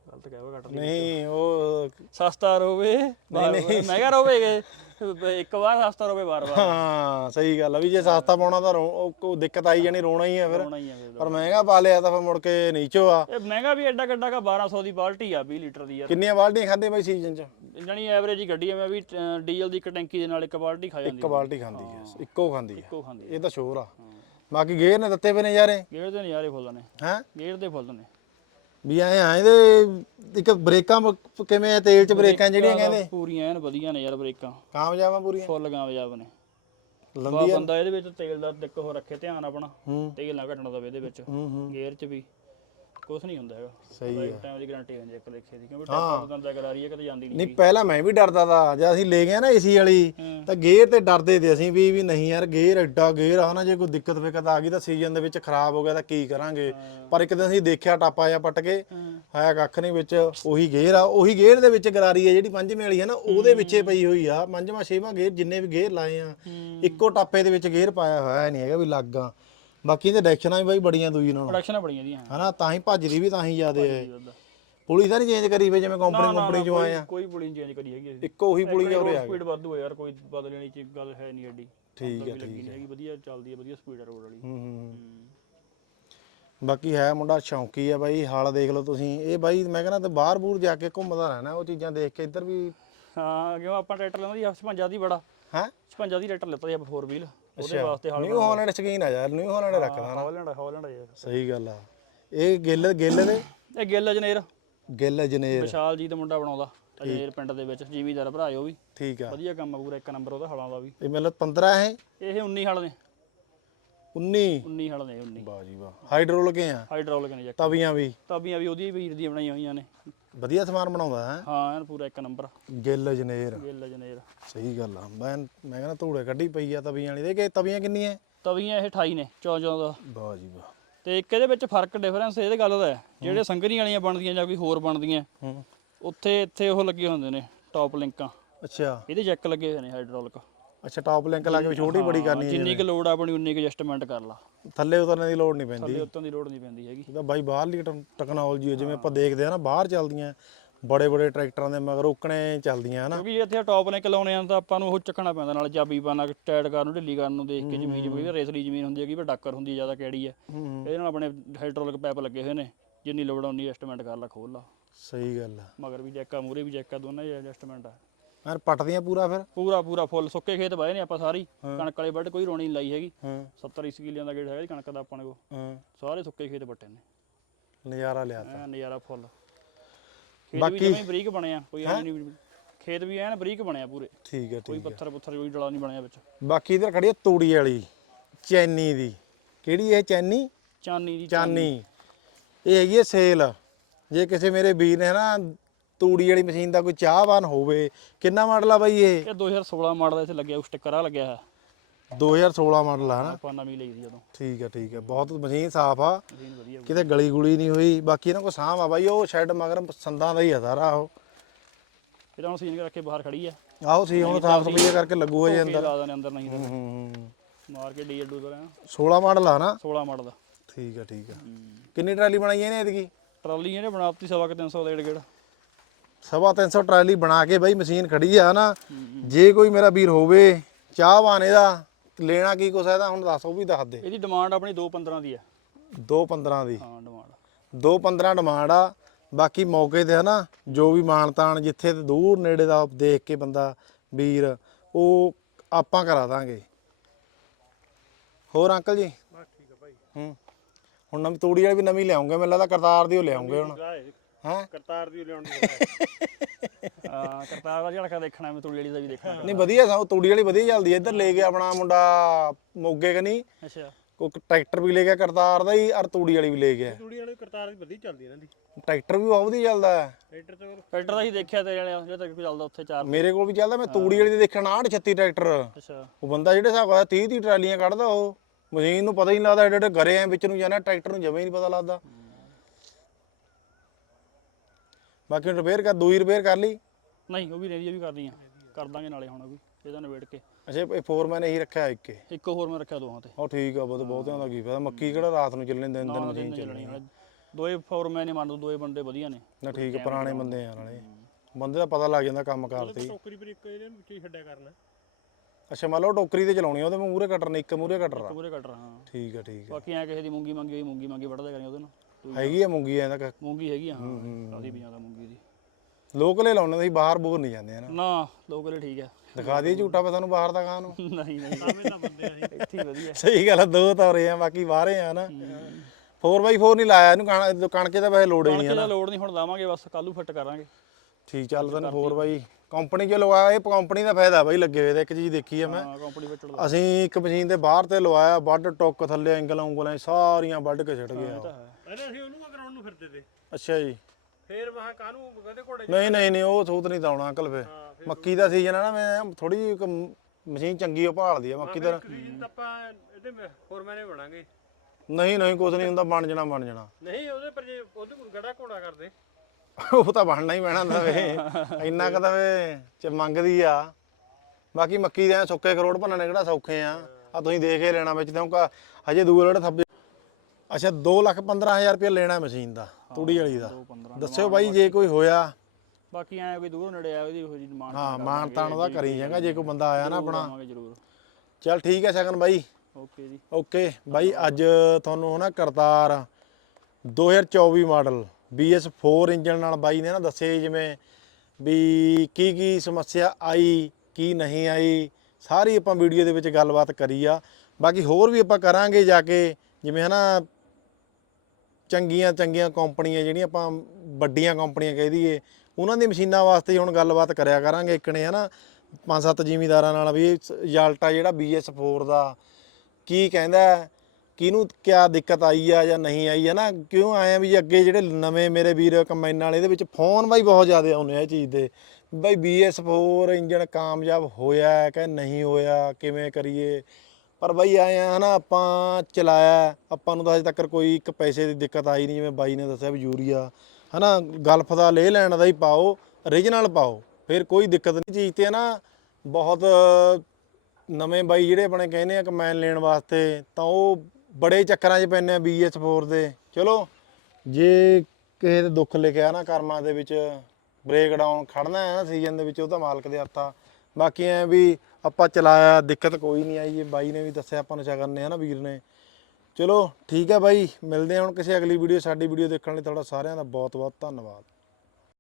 Speaker 2: ਗਲਤ ਕਹਿਵਾ ਕੱਟ ਲਈ
Speaker 1: ਨਹੀਂ ਉਹ
Speaker 2: ਸਸਤਾ ਰੋਵੇ ਮਹਿੰਗਾ ਰੋਵੇ ਇੱਕ ਵਾਰ ਸਸਤਾ ਰੋਵੇ ਬਾਰ ਬਾਰ
Speaker 1: ਹਾਂ ਸਹੀ ਗੱਲ ਆ ਵੀ ਜੇ ਸਸਤਾ ਪਾਉਣਾ ਤਾਂ ਉਹ ਦਿੱਕਤ ਆਈ ਜਾਣੀ ਰੋਣਾ ਹੀ ਆ ਫਿਰ। ਪਰ ਮਹਿੰਗਾ ਪਾ ਲਿਆ ਤਾਂ ਫਿਰ ਮੁੜ ਕੇ ਨੀਚੋ ਆ।
Speaker 2: ਇਹ ਮਹਿੰਗਾ ਵੀ ਐਡਾ ਗੱਡਾ ਕਾ 1200 ਦੀ ਬਾਲਟੀ ਆ 20 ਲੀਟਰ ਦੀ ਯਾਰ।
Speaker 1: ਕਿੰਨੀਆਂ ਬਾਲਟੀਆਂ ਖਾਦੇ ਬਾਈ ਸੀਜ਼ਨ ਚ?
Speaker 2: ਜਾਨੀ ਐਵਰੇਜ ਹੀ ਗੱਡੀ ਆ ਮੈਂ ਵੀ ਡੀਜ਼ਲ ਦੀ ਇੱਕ ਟੈਂਕੀ ਦੇ ਨਾਲ ਇੱਕ ਬਾਲਟੀ ਖਾ ਜਾਂਦੀ
Speaker 1: ਇੱਕ ਬਾਲਟੀ ਖਾਂਦੀ ਹੈ ਇੱਕੋ ਖਾਂਦੀ ਹੈ ਇਹ ਤਾਂ ਸ਼ੋਰ ਆ। ਬਾਕੀ ਗੇਅਰ ਨੇ ਦਿੱਤੇ ਪਏ ਨੇ ਯਾਰੇ?
Speaker 2: ਗੇੜ ਦੇ ਨਜ਼ਾਰੇ ਫੁੱਲ ਨੇ।
Speaker 1: ਹੈ?
Speaker 2: ਗੇੜ ਦੇ ਫੁੱਲ ਨੇ।
Speaker 1: ਵੀ ਐ ਆ ਇਹਦੇ ਇੱਕ ਬ੍ਰੇਕਾਂ ਕਿਵੇਂ ਆ ਤੇਲ ਚ ਬ੍ਰੇਕਾਂ ਜਿਹੜੀਆਂ ਕਹਿੰਦੇ?
Speaker 2: ਪੂਰੀਆਂ ਐਨ ਵਧੀਆ ਨੇ ਯਾਰ ਬ੍ਰੇਕਾਂ।
Speaker 1: ਕਾਮਯਾਬ ਪੂਰੀਆਂ?
Speaker 2: ਫੁੱਲ ਕਾਮਯਾਬ ਨੇ।
Speaker 1: ਲੰਦੀ
Speaker 2: ਬਾ ਬੰਦਾ ਇਹਦੇ ਵਿੱਚ ਤੇਲ ਦਾ ਇੱਕ ਹੋ ਰੱਖੇ ਧਿਆਨ ਆਪਣਾ।
Speaker 1: ਹੂੰ।
Speaker 2: ਤੇਲ ਨਾ ਘਟਣਾ ਦਵੇ ਇਹਦੇ ਵਿੱਚ।
Speaker 1: ਹੂੰ ਹੂੰ।
Speaker 2: ਗੇਅਰ 'ਚ ਵੀ। ਕੁਝ ਨਹੀਂ ਹੁੰਦਾ ਹੈਗਾ।
Speaker 1: ਸਹੀ
Speaker 2: ਟਾਈਮ ਦੀ ਗਾਰੰਟੀ ਹੁੰਦੀ ਹੈ ਇੱਕ ਲੇਖੇ ਦੀ ਕਿਉਂਕਿ ਟਰੈਕਟਰ ਦਾ ਅੰਦਰ ਕਰਾਰੀ ਹੈ ਕਿਤੇ ਜਾਂਦੀ ਨਹੀਂ
Speaker 1: ਨਹੀਂ ਪਹਿਲਾਂ ਮੈਂ ਵੀ ਡਰਦਾ ਤਾ ਜਦ ਅਸੀਂ ਲੈ ਗਏ ਨਾ ਏਸੀ ਵਾਲੀ
Speaker 2: ਹੂੰ।
Speaker 1: ਤਾਂ ਗੇਅਰ ਤੇ ਡਰਦੇ ਤੇ ਅਸੀਂ ਵੀ ਵੀ ਨਹੀਂ ਯਾਰ ਗੇਅਰ ਐਡਾ ਗੇਅਰ ਆ ਨਾ ਜੇ ਕੋਈ ਦਿੱਕਤ ਫਿਕਤ ਆ ਗਈ ਤਾਂ ਸੀਜ਼ਨ ਦੇ ਵਿੱਚ ਖਰਾਬ ਹੋ ਗਿਆ ਤਾਂ ਕੀ ਕਰਾਂਗੇ? ਪਰ ਇੱਕ ਦਿਨ ਅਸੀਂ ਦੇਖਿਆ ਟਾਪਾ ਜਿਹਾ ਪੱਟ ਕੇ
Speaker 2: ਹੂੰ।
Speaker 1: ਕੱਖ ਨਹੀਂ ਵਿੱਚ ਉਹੀ ਗੇਅਰ ਆ ਉਹੀ ਗੇਅਰ ਦੇ ਵਿੱਚ ਗਰਾਰੀ ਹੈ ਜਿਹੜੀ ਪੰਜਵੇਂ ਵਾਲੀ ਹੈ ਨਾ ਉਹਦੇ ਵਿੱਚੇ ਪਈ ਹੋਈ ਆ ਪੰਜਵਾਂ ਛੇਵਾਂ ਗੇਅਰ ਜਿੰਨੇ ਵੀ ਗੇਅਰ ਲਾਏ ਆ ਇੱਕੋ ਟਾਪੇ ਦੇ ਵਿੱਚ ਗੇਅਰ ਪਾਇਆ ਹੋਇਆ ਨਹੀਂ ਹੈਗਾ ਵੀ ਲੱਗਾ ਬਾਕੀ ਇਹਦੇ ਡਾਇਰੈਕਸ਼ਨਾਂ ਵੀ ਬਾਈ ਬੜੀਆਂ ਦੂਜੀ ਨਾਲ
Speaker 2: ਪ੍ਰੋਡਕਸ਼ਨਾਂ ਬੜੀਆਂ ਦੀਆਂ।
Speaker 1: ਹਨਾ ਤਾਂ ਹੀ ਭੱਜਦੀ ਵੀ ਤਾਂ ਹੀ ਜ਼ਿਆਦੇ ਹੈ। ਪੁਲਿਸ ਤਾਂ ਨਹੀਂ ਚੇਂਜ ਕਰੀ ਵੀ ਜਿਵੇਂ ਕੰਪਨੀ ਕੰਪਨੀ ਚੋਂ ਆਏ ਆ।
Speaker 2: ਕੋਈ ਪੁਲਿੰਗ ਚੇਂਜ ਕਰੀ ਹੈਗੀ ਅਸੀਂ।
Speaker 1: ਇੱਕੋ ਉਹੀ ਪੁਲੀ ਉਰੇ ਆ
Speaker 2: ਸਪੀਡ ਵਾਧੂ ਹੈ ਯਾਰ ਕੋਈ ਬਦਲਣ ਵਾਲੀ ਚੀਜ਼ ਗੱਲ ਹੈ ਨਹੀਂ ਐਡੀ।
Speaker 1: ਠੀਕ ਹੈ
Speaker 2: ਨਹੀਂ ਹੈਗੀ ਵਧੀਆ ਚੱਲਦੀ ਹੈ ਵਧੀਆ ਸਪੀਡ ਹੈ ਰੋਡ ਵਾਲੀ।
Speaker 1: ਹੂੰ, ਹੂੰ, ਹੂੰ। ਬਾਕੀ ਹੈ ਮੁੰਡਾ ਸ਼ੌਂਕੀ ਆ ਬਾਈ ਹਾਲ ਦੇਖ ਲਓ ਤੁਸੀਂ। ਇਹ ਬਾਈ ਮੈਂ ਕਹਿੰਦਾ ਤੇ ਬਾਹਰ ਬੂਰ ਜਾ ਕੇ ਘੁੰਮਦਾ ਰਹਿਣਾ ਉਹ ਚੀਜ਼ਾਂ ਦੇਖ ਕੇ ਇੱਧਰ ਵੀ
Speaker 2: ਹਾਂ ਕਿਉਂ ਆਪਾਂ ਟਰੈਕਟਰ ਲੈਂਦਾ ਸੀ 55 ਦੀ ਬੜਾ।
Speaker 1: ਹੈ?
Speaker 2: 56 ਦੀ ਟਰੈਕਟਰ ਲਿੱਤਾ ਸੀ ਆਪਾਂ 4 ਵੀਲ ਉਹਦੇ ਵਾਸਤੇ ਹਾਲ
Speaker 1: ਨਿਊ ਹਾਲੈਂਡ ਸਕੀਨ ਆ ਯਾਰ ਨਿਊ ਹਾਲੈਂਡ ਰੱਖਦਾ ਨਾ।
Speaker 2: ਹਾਲੈਂਡ ਹਾਲੈਂਡ ਯਾਰ।
Speaker 1: ਸਹੀ ਗੱਲ ਆ। ਇਹ ਗਿੱਲ ਗਿੱਲ ਦੇ
Speaker 2: ਇਹ ਗਿੱਲ ਜਨੇਰ।
Speaker 1: ਗਿੱਲ ਜਨੇਰ।
Speaker 2: ਵਿਸ਼ਾਲ ਜੀ ਦਾ ਮੁੰਡਾ ਬਣਾਉਂਦਾ ਅਜਨੇਰ ਪਿੰਡ ਦੇ ਵਿੱਚ ਜੀਵੀਦਾਰ ਭਰਾ ਉਹ ਵੀ।
Speaker 1: ਠੀਕ ਆ।
Speaker 2: ਵਧੀਆ ਕੰਮ ਆ ਪੂਰਾ ਇੱਕ ਨੰਬਰ ਉਹਦਾ ਹਲਾਂ ਦਾ ਵੀ।
Speaker 1: ਇਹ ਮਤਲਬ 15 ਹੈ
Speaker 2: ਇਹ? 19 ਹਲ ਨੇ।
Speaker 1: 19
Speaker 2: 19 ਹਲ ਨੇ 19
Speaker 1: ਵਾਹ ਜੀ ਵਾਹ। ਹਾਈਡ੍ਰੋਲਿਕ ਆ।
Speaker 2: ਹਾਈਡ੍ਰੋਲਿਕ ਨੇ ਜੱਕ।
Speaker 1: ਤਵੀਆਂ ਵੀ।
Speaker 2: ਤਾਬੀਆਂ ਵੀ ਉਹਦੀ ਵੀਰ ਦੀਆਂ ਬਣਾਈਆਂ ਹੋਈਆਂ ਨੇ।
Speaker 1: ਵਧੀਆ ਸਮਾਨ ਬਣਾਉਂਦਾ ਹੈ।
Speaker 2: ਹਾਂ ਐਨ ਪੂਰਾ ਇੱਕ ਨੰਬਰ
Speaker 1: ਗਿੱਲ ਜਨੇਰ।
Speaker 2: ਗਿੱਲ ਜਨੇਰ।
Speaker 1: ਸਹੀ ਗੱਲ ਆ। ਮੈਂ ਮੈਂ ਕਹਿੰਦਾ ਧੂੜੇ ਕੱਢੀ ਪਈ ਆ ਤਵੀਆਂ ਵਾਲੀ। ਦੇ ਕਿ ਤਵੀਆਂ ਕਿੰਨੀਆਂ
Speaker 2: ਤਵੀਆਂ ਇਹ 28 ਨੇ 14 ਦਾ।
Speaker 1: ਵਾਹ ਜੀ ਵਾਹ।
Speaker 2: ਤੇ ਇੱਕ ਇਹਦੇ ਵਿੱਚ ਫ਼ਰਕ ਡਿਫਰੈਂਸ ਇਹਦੇ ਗੱਲ ਦਾ ਹੈ। ਜਿਹੜੇ ਸੰਗਰੀ ਵਾਲੀਆਂ ਬਣਦੀਆਂ ਜਾਂ ਕੋਈ ਹੋਰ ਬਣਦੀਆਂ
Speaker 1: ਹੂੰ।
Speaker 2: ਉੱਥੇ ਇੱਥੇ ਉਹ ਲੱਗੇ ਹੁੰਦੇ ਨੇ ਟੌਪ ਲਿੰਕਾਂ
Speaker 1: ਅੱਛਾ।
Speaker 2: ਇਹਦੇ ਜੈਕ ਲੱਗੇ ਹੋਏ ਨੇ ਹਾਈਡ੍ਰੋਲਿਕ
Speaker 1: ਅੱਛਾ ਟਾਪ ਲਿੰਕ ਲਾ ਕੇ ਛੋਟੀ ਬੜੀ ਕਰਨੀ ਹੈ
Speaker 2: ਜਿੰਨੀ ਕੁ ਲੋਡ ਆਪਣੀ ਉਨੀ ਕੁ ਐਡਜਸਟਮੈਂਟ ਕਰ ਲਾ।
Speaker 1: ਥੱਲੇ ਉਤਰਨੇ ਦੀ ਲੋੜ ਨਹੀਂ ਪੈਂਦੀ।
Speaker 2: ਥੱਲੇ ਉੱਤੋਂ ਦੀ ਲੋਡ ਨਹੀਂ ਪੈਂਦੀ ਹੈਗੀ।
Speaker 1: ਇਹਦਾ ਬਾਈ ਬਾਹਰਲੀ ਟੈਕਨੋਲੋਜੀ ਹੈ ਜਿਵੇਂ ਆਪਾਂ ਦੇਖਦੇ ਆ ਨਾ ਬਾਹਰ ਚੱਲਦੀਆਂ ਬੜੇ ਬੜੇ ਟਰੈਕਟਰਾਂ ਦੇ ਮਗਰ ਰੋਕਣੇ ਚੱਲਦੀਆਂ ਹਨਾ।
Speaker 2: ਕਿਉਂਕਿ ਇੱਥੇ ਟੌਪ ਲਿੰਕ ਲਾਉਣੇ ਆ ਤਾਂ ਆਪਾਂ ਨੂੰ ਉਹ ਚੱਕਣਾ ਪੈਂਦਾ ਨਾਲ ਚਾਬੀ ਪਾਣਾ ਟਾਇਰ ਕਰਨ ਨੂੰ ਢਿੱਲੀ ਕਰਨ ਨੂੰ ਦੇਖ ਕੇ ਜ਼ਮੀਨ ਜਿਵੇਂ ਰੇਸਲੀ ਜ਼ਮੀਨ ਹੁੰਦੀ ਹੈ ਕਿ ਡਾਕਰ ਹੁੰਦੀ ਜ਼ਿਆਦਾ ਕਿਹੜੀ ਹੈ ਇਹਦੇ ਨਾਲ ਆਪਣੇ ਹਾਈਡ੍ਰੋਲਿਕ ਪਾਈਪ ਲੱਗੇ ਹੋਏ ਨੇ ਜਿੰਨੀ ਲੋਡ ਆਉਣੀ ਐਸਟੀਮੇਟ ਕਰ ਲਾ ਖੋਲ ਲਾ।
Speaker 1: ਸਹੀ ਗੱਲ ਆ।
Speaker 2: ਮਗਰ ਵੀ ਜੈਕਾ ਮੂਰੇ ਵੀ ਜੈਕਾ ਦੋਨਾਂ ਹੀ ਐਡਜਸਟਮੈਂਟ ਆ।
Speaker 1: ਯਾਰ ਪੱਟਦੀਆਂ ਪੂਰਾ ਫਿਰ?
Speaker 2: ਪੂਰਾ ਪੂਰਾ ਫੁੱਲ ਸੁੱਕੇ ਖੇਤ ਵਾਏ ਨੇ ਆਪਾਂ ਸਾਰੀ ਕਣਕ ਵਾਲੇ ਵੱਢ ਕੋਈ ਰੋਣੀ ਨਹੀਂ ਲਾਈ ਹੈਗੀ।
Speaker 1: ਹਾਂ।
Speaker 2: 70 80 ਕਿੱਲਿਆਂ ਦਾ ਗੇੜ ਹੈਗਾ ਜੀ ਕਣਕ ਦਾ ਆਪਾਂ ਨੇ ਕੋ ਸਾਰੇ ਸੁੱਕੇ ਖੇਤ ਪੱਟੇ ਨੇ।
Speaker 1: ਨਜ਼ਾਰਾ ਲਿਆ ਤਾ।
Speaker 2: ਨਜ਼ਾਰਾ ਫੁੱਲ। ਵੀ ਜਿਵੇਂ ਬਰੀਕ ਬਣਿਆ ਕੋਈ ਐ ਨਹੀਂ ਖੇਤ ਵੀ ਐਨ ਬਰੀਕ ਬਣਿਆ ਪੂਰੇ।
Speaker 1: ਠੀਕ ਹੈ
Speaker 2: ਕੋਈ ਪੱਥਰ ਪੁੱਥਰ ਕੋਈ ਡਲਾ ਨਹੀਂ ਬਣਿਆ ਵਿੱਚ।
Speaker 1: ਬਾਕੀ ਇਧਰ ਖੜੀ ਹੈ ਤੂੜੀ ਵਾਲੀ ਚੈਨੀ ਦੀ। ਕਿਹੜੀ ਇਹ ਚੈਨੀ?
Speaker 2: ਚਾਨੀ ਦੀ
Speaker 1: ਚਾਨੀ। ਇਹ ਹੈਗੀ ਹੈ ਸੇਲ। ਜੇ ਕਿਸੇ ਮੇਰੇ ਵੀਰ ਨੇ ਨਾ ਤੂੜੀ ਵਾਲੀ ਮਸ਼ੀਨ ਦਾ ਕੋਈ ਚਾਹਵਾਨ ਹੋਵੇ ਕਿੰਨਾ ਮਾਡਲ ਆ ਬਾਈ ਇਹ?
Speaker 2: ਇਹ 2016 ਮਾਡਲ ਦਾ ਇੱਥੇ ਲੱਗਿਆ ਉਹ ਸਟicker ਆ ਲੱਗਿਆ ਹੈ।
Speaker 1: 2016 ਮਾਡਲ ਆ ਹਨਾ
Speaker 2: ਆਪਾਂ ਨਵੀਂ ਲਈ ਸੀ ਜਦੋਂ
Speaker 1: ਠੀਕ ਹੈ ਠੀਕ ਹੈ ਬਹੁਤ ਮਸ਼ੀਨ ਸਾਫ਼ ਆ।
Speaker 2: ਮਸ਼ੀਨ ਵਧੀਆ
Speaker 1: ਕਿਤੇ ਗਲੀ ਗੁਲੀ ਨਹੀਂ ਹੋਈ ਬਾਕੀ ਇਹਨਾਂ ਕੋ ਸਾਂਭ ਆ ਬਾਈ ਉਹ ਸ਼ੈੱਡ ਮਗਰ ਸੰਦਾਂ ਦਾ ਹੀ ਆ ਸਾਰਾ ਉਹ।
Speaker 2: ਇਹਦਾ ਹੁਣ ਸੀਨ ਰੱਖ ਕੇ ਬਾਹਰ ਖੜੀ ਆ।
Speaker 1: ਆਓ ਸੀ ਹੁਣ ਸਾਫ਼ ਸਫ਼ਾਈ ਕਰਕੇ ਲੱਗੂ ਜੇ ਅੰਦਰ।
Speaker 2: ਲਾ ਦੇਣੇ ਅੰਦਰ ਨਹੀਂ
Speaker 1: ਹੂੰ, ਹੂੰ।
Speaker 2: ਮਾਰ ਕੇ ਡੀਜ਼ਲ ਡੂਜ਼ਲ ਆ
Speaker 1: 16 ਮਾਡਲ ਆ ਨਾ?
Speaker 2: 16 ਮਾਡਲ ਦਾ
Speaker 1: ਠੀਕ ਹੈ ਠੀਕ ਹੈ। ਕਿੰਨੀ ਟਰਾਲੀ ਬਣਾਈ ਇਹਨੇ ਇਹਦੀ?
Speaker 2: ਟਰਾਲੀ ਇਹਨੇ ਬਣਾਤੀ ਸਵਾ ਕਿ 300 ਦੇ ਗੇੜ।
Speaker 1: ਸਵਾ 300 ਟਰਾਲੀ ਬਣਾ ਕੇ ਬਾਈ ਮਸ਼ੀਨ ਖੜੀ ਆ ਨਾ ਜੇ ਕੋਈ ਮੇਰਾ ਵੀਰ ਹੋਵੇ ਚਾਹਵਾਨ ਇਹਦਾ ਲੈਣਾ ਕੀ ਕੁਛ ਇਹਦਾ ਹੁਣ ਦੱਸ ਉਹ ਵੀ ਦੱਸ ਦੇ।
Speaker 2: ਇਹਦੀ ਡਿਮਾਂਡ ਆਪਣੀ 215 ਦੀ ਆ।
Speaker 1: 215 ਦੀ।
Speaker 2: ਹਾਂ ਡਿਮਾਂਡ
Speaker 1: 215 ਡਿਮਾਂਡ ਆ ਬਾਕੀ ਮੌਕੇ ਤੇ ਹਨਾ ਜੋ ਵੀ ਮਾਨਤਾਨ ਜਿੱਥੇ ਤੇ ਦੂਰ ਨੇੜੇ ਦਾ ਦੇਖ ਕੇ ਬੰਦਾ ਵੀਰ ਉਹ ਆਪਾਂ ਕਰਾ ਦਾਂਗੇ। ਹੋਰ ਅੰਕਲ ਜੀ?
Speaker 5: ਬਸ ਠੀਕ ਆ ਭਾਈ।
Speaker 1: ਹੂੰ। ਹੁਣ ਨਵੀਂ ਤੂੜੀ ਵਾਲੀ ਵੀ ਨਵੀਂ ਲਿਆਉਂਗੇ ਮੈਨੂੰ ਲੱਗਦਾ ਕਰਤਾਰ ਦੀ ਉਹ ਲਿਆਉਂਗੇ ਹੁਣ। ਹੈਂ।
Speaker 5: ਕਰਤਾਰ ਦੀ ਲਿਆਉਣ ਦੀ
Speaker 2: ਹਾਂ ਕਰਤਾਰ ਦਾ ਝੜਕਾ ਦੇਖਣਾ ਮੈਂ ਤੁਲੀ ਵਾਲੀ ਦਾ ਵੀ ਦੇਖਣਾ
Speaker 1: ਨਹੀਂ ਵਧੀਆ ਸਾ ਉਹ ਤੂੜੀ ਵਾਲੀ ਵਧੀਆ ਚੱਲਦੀ ਇੱਧਰ ਲੈ ਗਿਆ ਆਪਣਾ ਮੁੰਡਾ ਮੋਗੇ ਕਨੀ
Speaker 2: ਅੱਛਾ।
Speaker 1: ਉਹ ਟਰੈਕਟਰ ਵੀ ਲੈ ਗਿਆ ਕਰਤਾਰ ਦਾ ਹੀ ਔਰ ਤੂੜੀ ਵਾਲੀ ਵੀ ਲੈ ਗਿਆ।
Speaker 5: ਤੂੜੀ ਵਾਲੇ ਕਰਤਾਰ ਦੀ ਵਧੀਆ ਚੱਲਦੀ ਇਹਨਾਂ ਦੀ।
Speaker 1: ਟਰੈਕਟਰ ਵੀ ਬਹੁਤ ਵਧੀਆ ਚੱਲਦਾ ਹੈ।
Speaker 5: ਟਰੈਕਟਰ ਤੇ
Speaker 2: ਟਰੈਕਟਰ ਦਾ ਹੀ ਦੇਖਿਆ ਤੇਰੇ ਵਾਲੇ ਜਿਹੜਾ ਤੱਕ ਚੱਲਦਾ ਉੱਥੇ ਚਾਰ।
Speaker 1: ਮੇਰੇ ਕੋਲ ਵੀ ਚੱਲਦਾ ਮੈਂ ਤੂੜੀ ਵਾਲੀ ਦੇ ਦੇਖਣ 68 36 ਟਰੈਕਟਰ।
Speaker 2: ਅੱਛਾ।
Speaker 1: ਉਹ ਬੰਦਾ ਜਿਹੜੇ ਹਿਸਾਬ ਨਾਲ 30 30 ਟਰਾਲੀਆਂ ਕੱਢਦਾ ਉਹ ਮਸ਼ੀਨ ਨੂੰ ਪਤਾ ਹੀ ਨਹੀਂ ਲੱਗਦਾ ਏਡੇ ਏਡੇ ਗਰੇ ਐ ਵਿੱਚ ਨੂੰ ਜਾਣਾ ਟਰੈਕਟਰ ਨੂੰ ਜਮੇ ਹੀ ਨਹੀਂ ਪਤਾ ਲੱਗਦਾ। ਬਾਕੀ ਰਿਪੇਅਰ ਕਰ ਦੂਈ ਰਿਪੇਅਰ ਕਰ ਲਈ?
Speaker 2: ਨਹੀਂ ਉਹ ਵੀ ਰੇਡੀ ਵੀ ਕਰਨੀ ਆ। ਕਰ ਦਾਂਗੇ ਨਾਲੇ ਹੁਣ ਉਹ ਵੀ ਇਹਦਾ ਨਵੇੜ ਕੇ।
Speaker 1: ਅੱਛਾ ਇਹ ਫੋਰਮੈਨ ਇਹੀ ਰੱਖਿਆ ਇੱਕੇ
Speaker 2: ਇੱਕ ਹੋਰ ਮੈਂ ਰੱਖਿਆ ਦੋਹਾਂ ਤੇ।
Speaker 1: ਉਹ ਠੀਕ ਆ ਬਹੁਤ ਬਹੁਤਿਆਂ ਦਾ ਕੀ ਫਾਇਦਾ। ਮੱਕੀ ਕਿਹੜਾ ਰਾਤ ਨੂੰ ਚੱਲਣੇ ਦਿਨ ਦਿਨ ਮਸ਼ੀਨ ਚੱਲਣੀ
Speaker 2: ਚੱਲਣੀ ਦੋਏ ਫੋਰਮੈਨ ਨੇ ਮੰਨ ਲਓ ਦੋਏ ਬੰਦੇ ਵਧੀਆ ਨੇ।
Speaker 1: ਨਾ ਠੀਕ ਆ ਪੁਰਾਣੇ ਬੰਦੇ ਆ ਨਾਲੇ। ਬੰਦੇ ਦਾ ਪਤਾ ਲੱਗ ਜਾਂਦਾ ਕੰਮ ਕਾਰ ਤੇ ਹੀ।
Speaker 5: ਟੋਕਰੀ ਪਰ ਇੱਕ ਇਹਦੇ ਵਿੱਚ ਹੀ ਛੱਡਿਆ ਕਰਨਾ।
Speaker 1: ਅੱਛਾ ਮੰਨ ਲਓ ਟੋਕਰੀ ਤੇ ਚਲਾਉਣੀ ਆ, ਉਹਦੇ ਮੂਹਰੇ ਕਟਰ ਨੇ ਇੱਕ ਮੂਹਰੇ ਕਟਰ ਆ।
Speaker 2: ਪੂਰੇ ਕੱਟ ਰਹਾ ਹਾਂ।
Speaker 1: ਠੀਕ ਆ ਠੀਕ ਆ।
Speaker 2: ਬਾਕੀ ਐ ਕਿਸੇ ਦੀ ਮੂੰਗੀ ਮੰਗੀ ਹੋਈ ਮੂੰਗੀ ਮੰਗੀ ਵੱਢਦੇ ਕਰੀ ਉਹਦੇ ਨਾਲ।
Speaker 1: ਹੈਗੀ ਆ ਮੂੰਗੀ ਐ ਤਾਂ
Speaker 2: ਮੂੰਗੀ ਹੈਗੀ ਆ ਹਾਂ ਕਾਦੀ ਵੀ ਜ਼ਿਆਦਾ ਮੂੰਗੀ ਦੀ।
Speaker 1: ਲੋਕਲੇ ਲਾਉਣੇ ਸੀ ਬਾਹਰ ਬੋਰ ਨਹੀਂ ਜਾਂਦੇ ਹਨ?
Speaker 2: ਨਾ ਲੋਕਲੇ ਠੀਕ ਆ।
Speaker 1: ਦਿਖਾ ਦਈਏ ਝੂਟਾ ਪਾ ਤੁਹਾਨੂੰ ਬਾਹਰ ਦਾ ਗਾਂ ਨੂੰ।
Speaker 2: ਨਹੀਂ ਨਹੀਂ।
Speaker 5: ਐਵੇਂ ਤਾਂ ਬੰਦੇ ਅਸੀਂ
Speaker 2: ਇੱਥੇ ਹੀ ਵਧੀਆ।
Speaker 1: ਸਹੀ ਗੱਲ ਆ ਦੋ ਤੌਰੇ ਆ ਬਾਕੀ ਬਾਹਰੇ ਆ ਨਾ 4x4 ਨਹੀਂ ਲਾਇਆ ਇਹਨੂੰ ਕਣ- ਕਣਕੇ ਤਾਂ ਵੈਸੇ ਲੋੜ ਹੀ ਨਹੀਂ
Speaker 2: ਕਣਕ ਦਾ ਲੋਡ ਨਹੀਂ ਹੁਣ ਲਾਵਾਂਗੇ ਬਸ ਕੱਲੂ ਫਿੱਟ ਕਰਾਂਗੇ।
Speaker 1: ਠੀਕ ਚੱਲ ਤੈਨੂੰ 4x ਕੰਪਨੀ ਚ ਲਵਾਇਆ ਇਹ ਕੰਪਨੀ ਦਾ ਫਾਇਦਾ ਬਾਈ ਲੱਗੇ ਹੋਏ ਤੇ ਇੱਕ ਚੀਜ਼ ਦੇਖੀ ਆ ਮੈਂ।
Speaker 2: ਹਾਂ ਕੰਪਨੀ ਲਵਾ।
Speaker 1: ਅਸੀਂ ਇੱਕ ਮਸ਼ੀਨ ਦੇ ਬਾਹਰ ਤੇ ਲਵਾਇਆ ਵੱਡ ਟੁੱਕ ਥੱਲੇ ਐਂਗਲਾਂ ਉਂਗਲਾਂ ਸਾਰੀਆਂ ਵੱਢ ਕੇ ਛੱਡ ਗਿਆ।
Speaker 2: ਤਾਂ ਹੈ।
Speaker 5: ਪਹਿਲਾਂ ਅਸੀਂ ਉਹਨੂੰ ਕਰਾਉਣ ਨੂੰ ਫਿਰਦੇ ਤੇ।
Speaker 1: ਅੱਛਾ ਜੀ।
Speaker 5: ਫੇਰ ਵਾਹ ਕਾਹਨੂੰ ਕਹਦੇ ਘੋੜੇ
Speaker 1: ਨਹੀਂ ਨਹੀਂ ਨਹੀਂ ਉਹ ਸੂਤ ਨਹੀਂ ਤਾਉਣਾ ਅੰਕਲ ਫੇ। ਮੱਕੀ ਦਾ ਸੀਜ਼ਨ ਆ ਨਾ ਮੈਂ ਥੋੜੀ ਮਸ਼ੀਨ ਚੰਗੀ ਉਹ ਭਾਲਦੀ ਆ ਮੱਕੀ ਦਾ।
Speaker 5: ਤਾਂ ਆਪਾਂ ਇਹਦੇ ਹੋਰ ਮੈਨੇ ਬਣਾਂਗੇ।
Speaker 1: ਨਹੀਂ ਨਹੀਂ ਕੁਝ ਨਹੀਂ ਹੁੰਦਾ ਬਣ ਜਾਣਾ ਬਣ ਜਾਣਾ।
Speaker 5: ਨਹੀਂ ਉਹਦੇ ਪਰ ਜੇ ਉਹਦੇ ਕੋਲ ਗੜਾ ਘੋੜਾ ਕਰਦੇ।
Speaker 1: ਉਹ ਤਾਂ ਬਣਨਾ ਹੀ ਪੈਣਾ ਹੁੰਦਾ ਵੇ ਇੰਨਾ ਕਦਾ ਵੇ ਚ ਮੰਗਦੀ ਆ। ਬਾਕੀ ਮੱਕੀ ਦੇ ਐਂ ਸੁੱਕੇ ਕਰੋੜ ਭੰਨਣੇ ਕਿਹੜਾ ਸੌਖੇ ਆ। ਆ ਤੁਸੀਂ ਦੇਖ ਹੀ ਲੈਣਾ ਵਿੱਚ ਕਿਉਂਕਿ ਹਜੇ ਦੂਏ ਲੜ ਥੱਬੇ ਅੱਛਾ 2 ਲੱਖ 15000 ਰੁਪਏ ਲੈਣਾ ਮਸ਼ੀਨ ਦਾ ਤੂੜੀ ਵਾਲੀ ਦਾ।
Speaker 2: 15
Speaker 1: ਦੱਸਿਓ ਬਾਈ ਜੇ ਕੋਈ ਹੋਇਆ।
Speaker 2: ਬਾਕੀ ਐ ਕੋਈ ਦੂਰੋਂ ਨੇੜੇ ਆ ਉਹਦੀ ਹੋ ਜੀ ਡਿਮਾਂਡ
Speaker 1: ਹਾਂ ਮਾਨ ਤਾਨ ਉਹਦਾ ਕਰੀ ਜਾਂਗਾ ਜੇ ਕੋਈ ਬੰਦਾ ਆਇਆ ਨਾ ਆਪਣਾ।
Speaker 2: ਜ਼ਰੂਰ।
Speaker 1: ਚੱਲ ਠੀਕ ਹੈ ਸ਼ਗਨ ਬਾਈ।
Speaker 2: ਓਕੇ ਜੀ।
Speaker 1: ਓਕੇ ਬਾਈ ਅੱਜ ਤੁਹਾਨੂੰ ਨਾ ਕਰਤਾਰ 2024 ਮਾਡਲ BS4 ਇੰਜਨ ਨਾਲ ਬਾਈ ਨੇ ਨਾ ਦੱਸੇ ਜਿਵੇਂ ਵੀ ਕੀ ਕੀ ਸਮੱਸਿਆ ਆਈ ਕੀ ਨਹੀਂ ਆਈ ਸਾਰੀ ਆਪਾਂ ਵੀਡੀਓ ਦੇ ਵਿੱਚ ਗੱਲਬਾਤ ਕਰੀ ਆ। ਬਾਕੀ ਹੋਰ ਵੀ ਆਪਾਂ ਕਰਾਂਗੇ ਜਾ ਕੇ ਜਿਵੇਂ ਹਨਾ ਚੰਗੀਆਂ ਚੰਗੀਆਂ ਕੰਪਨੀਆਂ ਜਿਹੜੀਆਂ ਆਪਾਂ ਵੱਡੀਆਂ ਕੰਪਨੀਆਂ ਕਹਿ ਦਈਏ, ਉਹਨਾਂ ਦੀ ਮਸ਼ੀਨਾਂ ਵਾਸਤੇ ਹੁਣ ਗੱਲਬਾਤ ਕਰਿਆ ਕਰਾਂਗੇ ਇੱਕ ਨੇ, ਹਨਾ? ਪੰਜ ਸੱਤ ਜ਼ਿਮੀਦਾਰਾਂ ਨਾਲ ਵੀ ਯਾਲਟਾ ਜਿਹੜਾ BS4 ਦਾ ਕੀ ਕਹਿੰਦਾ ਕਿਹਨੂੰ ਕਿਆ ਦਿੱਕਤ ਆਈ ਆ ਜਾਂ ਨਹੀਂ ਆਈ ਹੈ ਨਾ ਕਿਉਂ ਆਏ ਆ ਵੀ ਅੱਗੇ ਜਿਹੜੇ ਨਵੇਂ ਮੇਰੇ ਵੀਰ ਕੰਬਾਈਨ ਵਾਲੇ, ਇਹਦੇ ਵਿੱਚ ਫੋਨ ਬਾਈ ਬਹੁਤ ਜ਼ਿਆਦਾ ਆਉਂਦੇ ਆ ਇਹ ਚੀਜ਼ ਦੇ, ਬਾਈ BS4 ਇੰਜਨ ਕਾਮਯਾਬ ਹੋਇਆ ਕਿ ਨਹੀਂ ਹੋਇਆ, ਕਿਵੇਂ ਕਰੀਏ? ਪਰ ਬਾਈ ਆਏ ਆ ਹਨਾ, ਆਪਾਂ ਚਲਾਇਆ, ਆਪਾਂ ਨੂੰ ਤਾਂ ਅਜੇ ਤੱਕ ਕੋਈ ਇੱਕ ਪੈਸੇ ਦੀ ਦਿੱਕਤ ਆਈ ਨਹੀਂ, ਜਿਵੇਂ ਬਾਈ ਨੇ ਦੱਸਿਆ ਵੀ ਯੂਰੀਆ, ਹਨਾ, ਗਲਫ ਦਾ, ਲੇ ਲੈਣ ਦਾ ਹੀ ਪਾਓ ਓਰੀਜਨਲ ਪਾਓ, ਫਿਰ ਕੋਈ ਦਿੱਕਤ ਨਹੀਂ। ਚੀਜ਼ ਤੇ ਨਾ ਬਹੁਤ ਨਵੇਂ ਬਾਈ ਜਿਹੜੇ ਆਪਣੇ ਕਹਿੰਦੇ ਆ ਕਮੈਨ ਲੈਣ ਵਾਸਤੇ, ਤਾਂ ਉਹ ਬੜੇ ਚੱਕਰਾਂ 'ਚ ਪੈਂਦੇ ਆ BS4 ਦੇ। ਚਲੋ, ਜੇ ਕਿਸੇ ਦੇ ਦੁੱਖ ਲਿਖਿਆ ਨਾ ਕਰਮਾਂ ਦੇ ਵਿੱਚ ਬ੍ਰੇਕਡਾਊਨ ਖੜਨਾ ਹੈ ਨਾ ਸੀਜ਼ਨ ਦੇ ਵਿੱਚ, ਉਹ ਤਾਂ ਮਾਲਕ ਦੇ ਹੱਥਾਂ। ਬਾਕੀ ਐ ਵੀ ਆਪਾਂ ਚਲਾਇਆ, ਦਿੱਕਤ ਕੋਈ ਨਹੀਂ ਆਈ ਇਹ ਬਾਈ ਨੇ ਵੀ ਦੱਸਿਆ, ਆਪਾਂ ਨਸ਼ਾ ਸ਼ਗਨ ਨੇ ਨਾ ਵੀਰ ਨੇ। ਚਲੋ, ਠੀਕ ਹੈ ਬਾਈ, ਮਿਲਦੇ ਹਾਂ ਹੁਣ ਕਿਸੇ ਅਗਲੀ ਵੀਡੀਓ ਸਾਡੀ ਵੀਡੀਓ ਦੇਖਣ ਲਈ। ਤੁਹਾਡਾ ਸਾਰਿਆਂ ਦਾ ਬਹੁਤ ਬਹੁਤ ਧੰਨਵਾਦ।